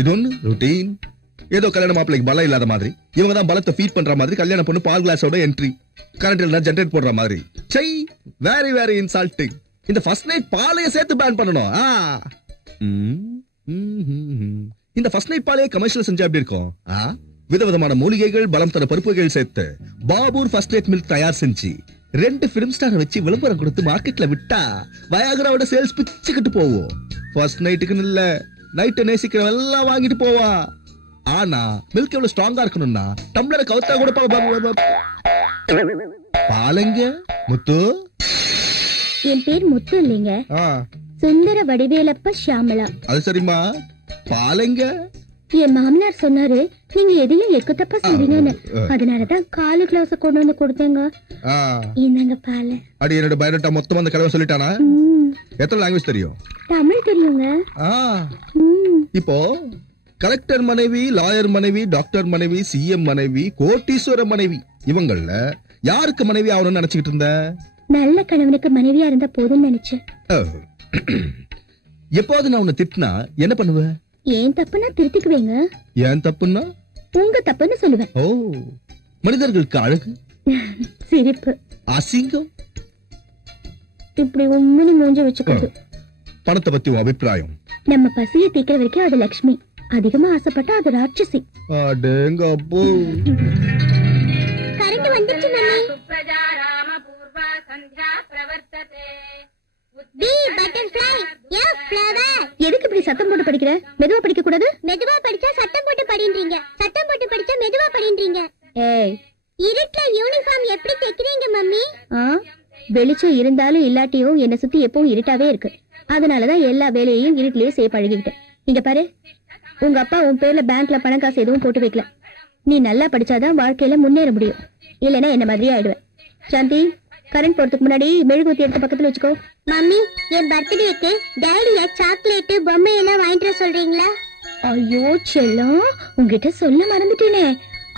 இது ஒண்ணு ரொட்டீன். ஏதோ கல்யாண மாப்பிளைக்கு பலம் இல்லாத மாதிரி, இவங்க தான் பலத்தை ஃபீட் பண்ற மாதிரி கல்யாண பொண்ணு பால் கிளாஸோட என்ட்ரி, கரண்ட் இல்ல ஜெனரேட் போடுற மாதிரி. சை, வெரி வெரி இன்சல்ட்டிங். இந்த ஃபர்ஸ்ட் நைட் பாலைய சேர்த்து பேன் பண்ணணும். இந்த ஃபர்ஸ்ட் நைட் பாலைய கமர்ஷியல் செஞ்சா எப்படி இருக்கும்? விதவிதமான மூலிகைகள், பலம் தர பருப்புகள் சேர்த்து பாபூர் ஃபர்ஸ்ட் நைட் மில்க் தயார் செஞ்சு 2 ஃபிலிம் ஸ்டார் வச்சு விளம்பரம் கொடுத்து மார்க்கெட்ல விட்டா வயாகராவோட சேல்ஸ் பிச்சுக்கிட்டு போவோம். ஃபர்ஸ்ட் நைட்டுக்கு இல்ல, நைட்டை நேசிக்கிறவன் எல்லாம் வாங்கிட்டு போவா. ஆனா மில்க் எவ்வளவு ஸ்ட்ராங்கா இருக்கணும்னா டம்ளரை கவுத்தா கூட பாலங்க. முத்து, என் பேர் முத்து இல்லைங்க, சுந்தர வடிவேலப்ப ஷியாமலா. அது சரிம்மா, பாலங்க. என் மாமனார் சொன்னாரு நீங்க எதையும் எக்கு தப்பா செய்றீங்கன்னு, அதனாலதான் காலு கிளாஸ் கொண்டு வந்து கொடுத்தேங்க. என்னங்க பால. அடி, என்னோட பயோடேட்டா மொத்தமா அந்த கலவை சொல்லிட்டானா? எத்தனை லாங்குவேஜ் தெரியும்? தமிழ் தெரியுங்க. இப்போ கலெக்டர் மனைவி, லாயர் மனைவி, டாக்டர் மனைவி, சிஎம் மனைவி, கோட்டீஸ்வர மனைவி, இவங்கள யாருக்கு மனைவி ஆகணும்னு நினைச்சுக்கிட்டு இருந்த? நல்ல கணவனுக்கு மனைவியா இருந்தா போதும்னு நினைச்சேன். எப்போது நான் உன்னை திட்டினா என்ன பண்ணுவ? ஏன் தப்புன்னா திருத்திக்குவேங்க. ஏன் தப்புன்னா உங்க தப்புன்னு சொல்லுவேன். ஓ, மனிதர்களுக்கு அழகு, சிரிப்பு, அசிங்கம், இப்படி உண்மையை மூஞ்சி வச்சுக்கிறது. பணத்தை பத்தி உன் அபிப்பிராயம்? நம்ம பசியை தீக்கிற வரைக்கும் அது லட்சுமி, அதிகமா ஆசைப்பட்டா அது ராட்சசி. அடேங்கப்போ. கரண்ட் வந்துச்சு mummy. B butterfly, F flower. எதுக்கு இப்படி சத்தம் போட்டு படிக்கிற? மெதுவா படிக்க கூடாது? மெதுவா படிச்சா சத்தம் போட்டு படின்றீங்க, சத்தம் போட்டு படிச்சா மெதுவா படின்றீங்க. ஏய், இருட்ல யூனிஃபார்ம் எப்படி தைக்கிறீங்க மம்மி? வெளிச்சம் இருந்தாலும் இல்லாட்டியும் என்ன சுத்தி எப்பவும் இருட்டாவே இருக்கு. அதனாலதான் எல்லா வேலையையும் இருட்டிலேயே செய்ய பழகிக்கிட்டேன். இங்க பாரு, உங்க அப்பா உன் பேர்ல பேங்க்ல பணம் காசு எதுவும் போட்டு வைக்கல. நீ நல்லா படிச்சாதான் வாழ்க்கையில முன்னேற முடியும், இல்லன்னா என்ன மாதிரியே ஆயிடுவேன். சாந்தி, கரண்ட் போறதுக்கு முன்னாடி மெழுகுவத்தி எடுத்து பக்கத்துல வச்சுக்கோ. மம்மி, என் பர்த்டேக்கு டாடிய சாக்லேட், பொம்மை எல்லாம் வாங்கிட்டு சொல்றீங்களா? ஐயோ செல்லம், உங்ககிட்ட சொல்ல மறந்துட்டேனே.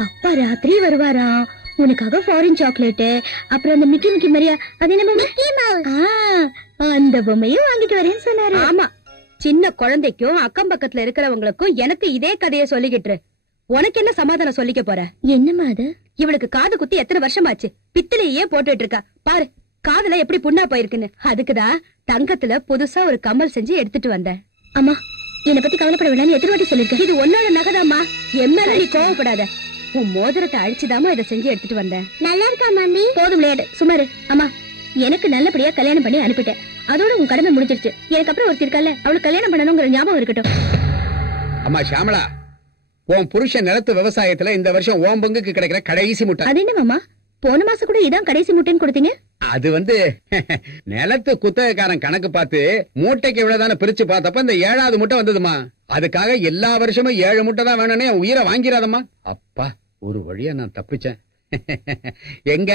அப்பா ராத்திரி வருவாராம், உனக்காக ஃபாரின் சாக்லேட், அப்புறம் அந்த மிக்கி மிக்கி மரியா, அது என்ன மிக்கி மவுஸ், அந்த பொம்மையும் வாங்கிட்டு வரேன்னு சொன்னாரு. ஆமா, சின்ன குழந்தைக்கும் அக்கம் பக்கத்துல இருக்கிறவங்களுக்கும் எனக்கு இதே கதையை சொல்லிக்கிட்டு உனக்கு என்ன சமாதானம் சொல்லிக்க போற? என்னமா அது? இவளுக்கு காது குத்தி எத்தனை வருஷமாச்சு, பித்தளையே போட்டுட்டு இருக்கா பாரு, காதுல எப்படி புண்ணா போயிருக்குன்னு. அதுக்குதான் தங்கத்துல புதுசா ஒரு கம்மல் செஞ்சு எடுத்துட்டு வந்தேன். அம்மா, என்னை பத்தி கவலைப்பட வேண்டாம்னு எத்தனை வாட்டி சொல்லிருக்கேன். இது உன்னோட நகைதாம்மா, என் மேல நீ கோவப்படாத. உன் மோதிரத்தை அழிச்சுதாமா இதை செஞ்சு எடுத்துட்டு வந்தேன். நல்லா இருக்கா மம்மி? போதும் விளையாடு, சுமாரு. அம்மா, எனக்கு நல்லபடியா கல்யாணம் பண்ணி அனுப்பிட்டேன், அதோட உன் கடமை முடிஞ்சிருச்சு. எனக்கு அப்புறம் ஒருத்தர் இருக்கல, அவளுக்கு கல்யாணம் பண்ணணுங்கிற ஞாபகம் இருக்கட்டும். அம்மா ஷியாமளா, உன் புருஷன் நிலத்து விவசாயத்துல இந்த வருஷம் ஓம் பங்குக்கு கிடைக்கிற கடைசி முட்டை. அது என்ன மாமா, போன மாசம் கூட இதான் கடைசி முட்டைன்னு கொடுத்தீங்க. அது நிலத்து குத்தகைக்காரன் கணக்கு பார்த்து மூட்டைக்கு இவ்வளவுதான பிரிச்சு பார்த்தப்ப இந்த 7வது முட்டை வந்ததுமா. அதுக்காக எல்லா வருஷமும் 7 முட்டை தான் வேணும்னே உயிரை வாங்கிறாதம்மா. அப்பா, ஒரு வழியா நான் தப்பிச்சேன். எங்க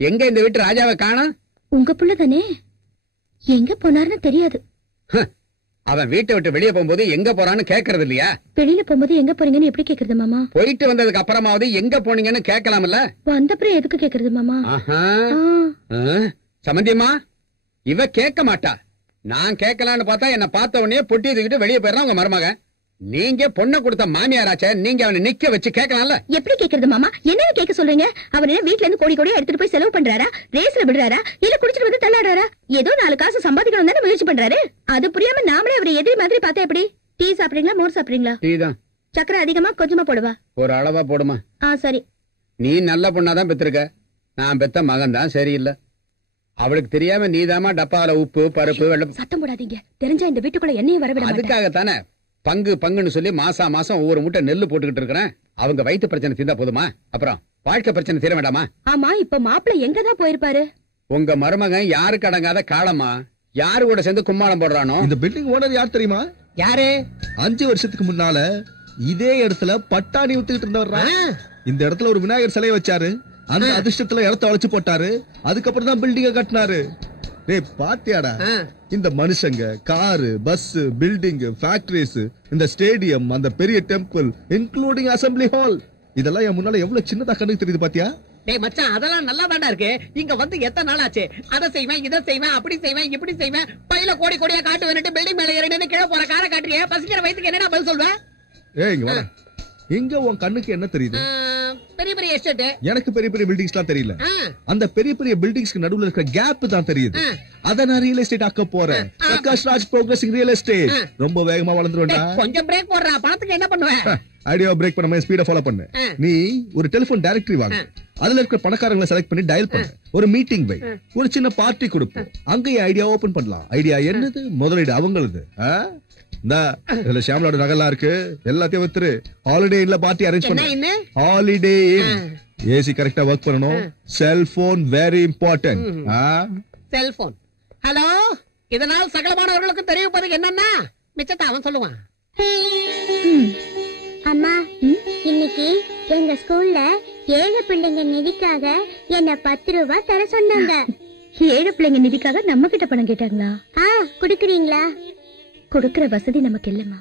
எங்க இந்த வீட்டு ராஜாவை காணோம்? உங்க புள்ள தானே, எங்க போனாருன்னு தெரியாது. அவன் வீட்டை விட்டு வெளியே போகும்போது எங்க போறான்னு கேக்குறது இல்லையா? வெளியில போகும்போது எங்க போறீங்கன்னு எப்படி கேக்குறது மாமா? போயிட்டு வந்ததுக்கு அப்புறமாவது எங்க போனீங்கன்னு கேட்கலாம்ல. வந்தப்புறம் எதுக்கு கேக்குறது மாமா? சம்பந்தியம்மா, இவ கேட்க மாட்டா. நான் கேட்கலான்னு பார்த்தா என்ன பார்த்த உடனே பொட்டி தூக்கிட்டு வெளியே போயிடறான் உங்க மருமக. நீங்க பொண்ணை கொடுத்த மாமியாராச்சே, நீங்க அவனை நிக்க வச்சு கேட்கலாம்ல. எப்படி கேக்குறது மாமா? என்ன கேட்க சொல்றீங்க? அவர் என்ன வீட்ல இருந்து கோடி கோடியா எடுத்துட்டு போய் செலவு பண்றாரா, ரேஸ்ல விடுறாரா, இல்ல குடிச்சிட்டு வந்து தள்ளாடுறாரா? ஏதோ 4 காசு சம்பாதிக்கணும் தானே முயற்சி பண்றாரு. அது புரியாம நாமளே அவரை எதிரி மாதிரி பார்த்தா எப்படி? டீ சாப்பிடுறீங்களா, மோர் சாப்பிடுறீங்களா? டீ தான். சக்கரை அதிகமா கொஞ்சமா போடுவா? ஒரு அளவா போடுமா. சரி. நீ நல்ல பொண்ணாதான் பெற்றிருக்க, நான் பெத்த மகன் தான் சரியில்லை. அவளுக்கு தெரியாம நீதாமா டப்பால உப்பு பருப்பு வெள்ளம். சத்தம் போடாதீங்க, தெரிஞ்சா இந்த வீட்டுக்குள்ள என்னையும் வரவிட மாட்டேன். அதுக்காகத்தானே பங்குன்னு சொல்லி மாசம் ஒவ்வொரு மூட்டை நெல்லு போட்டுக்கிட்டு இருக்கிறேன். அவங்க வயிற்று பிரச்சனை தீர்ந்தா போதுமா, அப்புறம் வாழ்க்கை பிரச்சனை தீர வேண்டாமா? ஆமா, இப்ப மாப்பிள்ளை எங்கதான் போயிருப்பாரு? உங்க மருமகன் யாருக்கு அடங்காத காலமா, யாரு கூட சேர்ந்து கும்மாளம் போடுறானோ. இந்த பில்டிங் ஓனர் யார் தெரியுமா? யாரு? 5 வருஷத்துக்கு முன்னால இதே இடத்துல பட்டாணி வித்துக்கிட்டு இருந்தவர்ரா. இந்த இடத்துல ஒரு விநாயகர் சிலையை வச்சாரு, அந்த அதிர்ஷ்டத்துல இடத்த அழைச்சு போட்டாரு, அதுக்கப்புறம் தான் பில்டிங்க கட்டினாரு. பாத்தியாடா, இந்த மனுஷங்க காரு, பஸ், பில்டிங், ஃபேக்டரிஸ், இந்த ஸ்டேடியம், அந்த பெரிய டெம்பிள், இன்க்ளூடிங் அசெம்பிளி ஹால், இதெல்லாம் என் முன்னால எவ்வளவு சின்னதா கண்ணுக்கு தெரியுது பாத்தியா? டேய் மச்சான், அதெல்லாம் நல்லா தாண்டா இருக்கு. இங்க வந்து எத்தனை நாள் ஆச்சு? அதை செய்வேன், இதை செய்வேன், அப்படி செய்வேன், இப்படி செய்வேன், பையில கோடி கோடியா காட்டு வேணுட்டு பில்டிங் மேல ஏறினு கீழே போற காரை காட்டுறியே, பசிக்கிற ஏய் இங்க வா. இங்க உன் கண்ணுக்கு என்ன தெரியுது? பெரிய பெரிய எஸ்டேட். எனக்கு பெரிய பெரிய பில்டிங்ஸ் எல்லாம் தெரியல. அந்த பெரிய பெரிய பில்டிங்ஸ்க்கு நடுவுல இருக்க கேப் தான் தெரியுது. அத நான் ரியல் எஸ்டேட் ஆக்க போறேன். Prakash Raj progressing real estate. ரொம்ப வேகமா வளர்ந்துருவேன்டா. கொஞ்சம் பிரேக் போடுறா. பணத்துக்கு என்ன பண்ணுவேன்? ஐடியா பிரேக் பண்ணாம ஸ்பீட ஃபாலோ பண்ணு. நீ ஒரு டெலிபோன் டைரக்டரி வாங்க. அதுல இருக்கிற பணக்காரங்களை செலக்ட் பண்ணி டயல் பண்ணு. ஒரு மீட்டிங் வை. ஒரு சின்ன பார்ட்டி கொடுப்போம். அங்க ஐடியா ஓபன் பண்ணலாம். ஐடியா என்னது? முதலீடு அவங்களது. இந்த இதுல ஷாம்லோட நகல்லாம் இருக்கு. எல்லாத்தையும் வித்துரு. ஹாலிடே இல்ல பார்ட்டி அரேஞ்ச் பண்ணு. ஹாலிடே ஏசி கரெக்டா ஒர்க் பண்ணணும். Cellphone very important. Cellphone. Hello, இதனால் சகலமானவர்களுக்கு தெரியப்படுது என்னன்னா மிச்சத்தை அவன் சொல்லுவான். அம்மா, இன்னைக்கு எங்க ஸ்கூல்ல ஏழை பிள்ளைங்க நிதிக்காக என்ன 10 ரூபாய் தர சொன்னாங்க. ஏழை பிள்ளைங்க நிதிக்காக நம்ம கிட்ட பணம் கேட்டாங்களா? குடுக்குறீங்களா? கொடுக்கற வசதி நமக்கு இல்லம்மா.